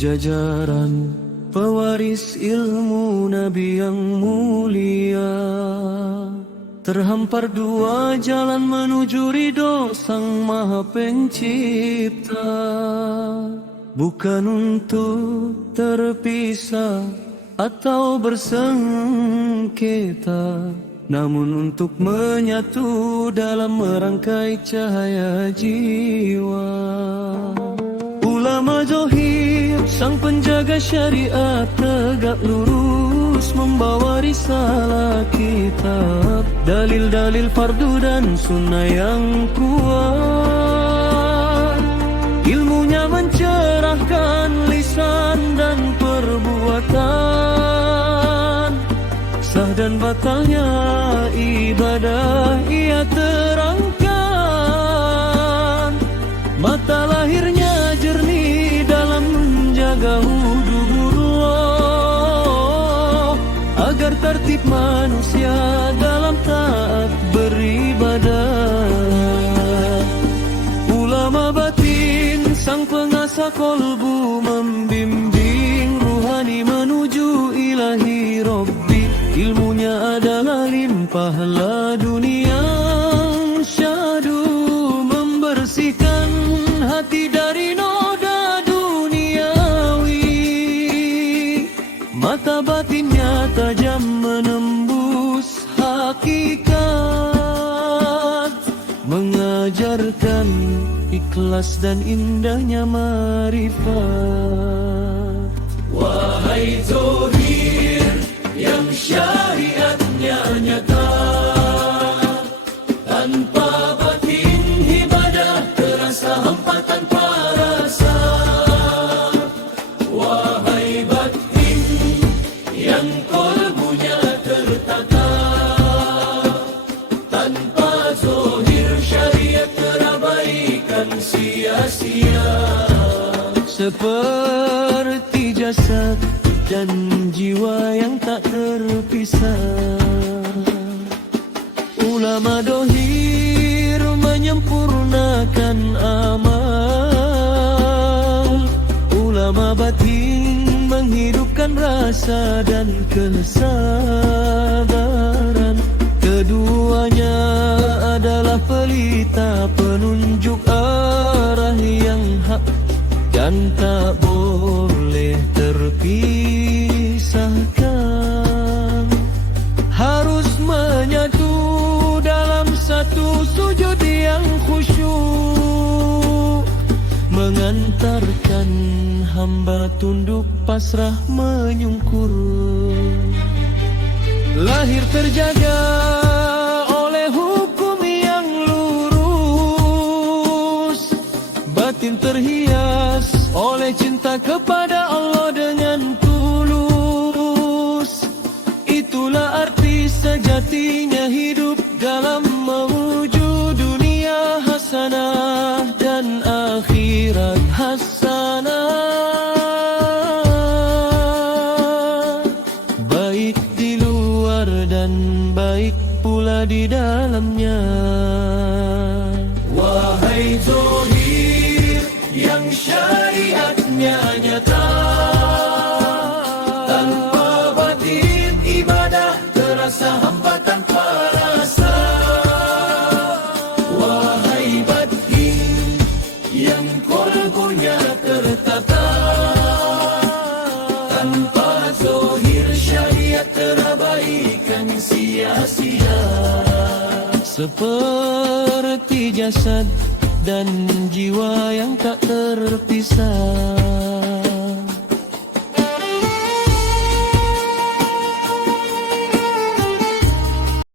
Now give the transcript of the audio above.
jajaran pewaris ilmu Nabi yang mulia. Terhampar dua jalan menuju ridho Sang Maha Pencipta, bukan untuk terpisah atau bersengketa, namun untuk menyatu dalam merangkai cahaya jiwa. Ulama Zohir, sang penjaga syariat tegak lurus, membawa risalah kitab, dalil-dalil fardu dan sunnah yang kuat. Ilmunya mencerahkan lisan dan perbuatan, sah dan batalnya ibadah ia terangkan. Mata lahirnya jernih dalam menjaga hudud-Allah, agar tertib manusia dalam taat beribadah. Ulama batin, sang pengasah kolbu, membimbing ruhani menuju ilahi Rabbi. Ilmunya adalah limpah laduni yang syahdu, membersihkan hati dari noda duniawi. Mata batinnya tajam menembus hakikat, mengajarkan ikhlas dan indahnya marifat. Wahai Zohir yang syariatnya nyata, tanpa batin ibadah terasa hampa tanpa rasa. Wahai batin yang kolbunya tertata, tanpa Zohir syariat terabaikan sia-sia. Seperti jasad dan jiwa yang tak terpisah, ulama dohir menyempurnakan amal. Ulama batin menghidupkan rasa dan kesabaran. Keduanya adalah pelita penunjuk arah yang hak dan tak boleh terpisahkan. Harus menyatu dalam satu sujud yang khusyuk, mengantarkan hamba tunduk pasrah menyungkur. Lahir terjaga oleh hukum yang lurus, batin terhias oleh cinta kepada Allah dengan tulus. Itulah arti sejatinya hidup dalam mewujud dunia hasanah dan akhirat hasanah. Baik di luar dan baik pula di dalamnya. Wahai Zohir yang syariatnya nyata, tanpa batin ibadah terasa hampa tanpa rasa. Wahai batin yang kolbunya tertata, tanpa Zohir syariat terabaikan sia-sia. Seperti jasad dan jiwa yang tak terpisah,